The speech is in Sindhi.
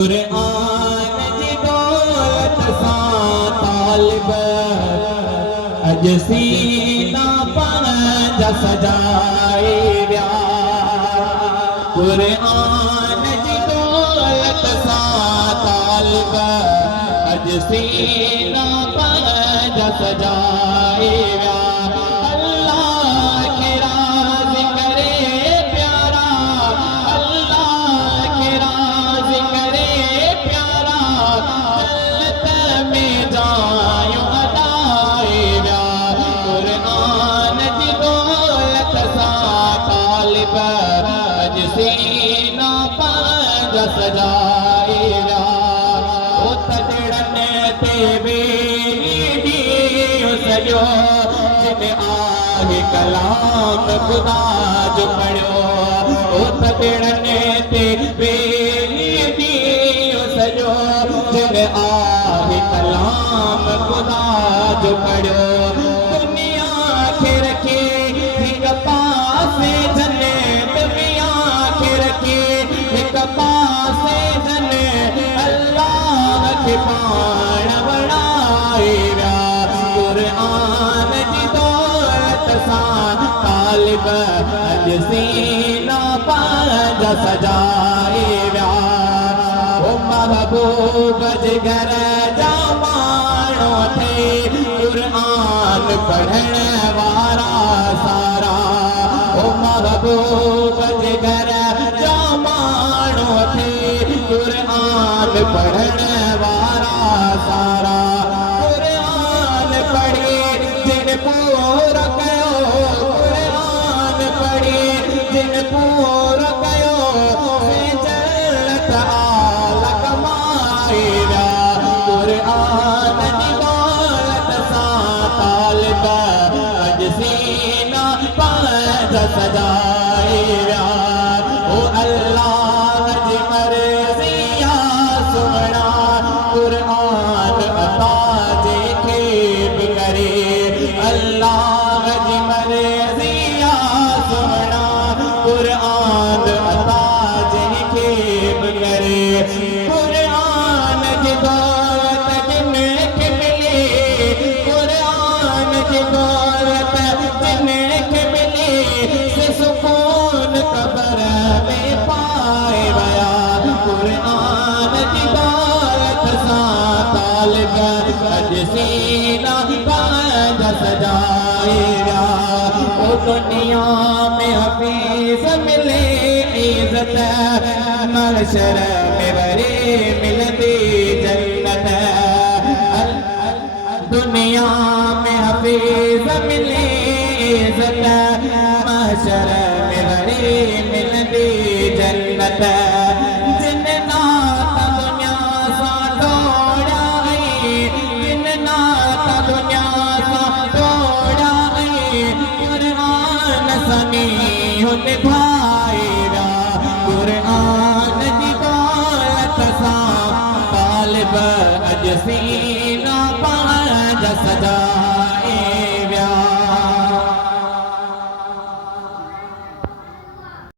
قرآن جی دولت سان طالب اج سینہ پنج سجائے ویا قرآن جی دولت سان طالب اج سینہ پنج سجائے ویا سجائے ویا او تجڑن تے بیری دیو سجو جن آہ کلام خدا جو پڑھو او تجڑن تے بیری دیو سجو جن آہ کلام خدا جو پڑھو دنیا کے رکھے ایک پاس جنے دنیا کے رکھے ایک پاس جنے اللہ کے پان بڑھائے ویا قرآن جی دولت سان طالب اج سینہ پنج سجائے ویا او محبوب جگر جا مانو تھے قرآن پڑھن وارا سارا او محبوب جگر جا مانو تھے قرآن پڑھن وارا سارا قرآن پڑھی جن پور کیو قرآن پڑھی جن پور کیو جنت آل کمائے ویا قرآن جی دولت سان طالب اج سینہ پنج سجائے ویا او اللہ جی مرضیہ سمنا قرآن عطا جے کے بھی کرے اللہ جی مرضیہ سمنا قرآن عطا جے کے بھی کرے قرآن جی دولت جن کے ملے قرآن جی دولت جن کے ملے سے سکون قبر میں پائے ویا قرآن جی دولت سان طالب اج سینہ پنج سجائے ویا او دنیا میں حفیظ ملے عزت محشر میں وری ملتی جنت دنیا میں حفیظ ملے عزت محشر میں وری ملتی جنت جن نات دنیا سا توڑا جن نات دنیا سا توڑا قرآن سنی ہو نبھائے ویا قرآن جی دولت سان طالب اج سینہ پنج سجائے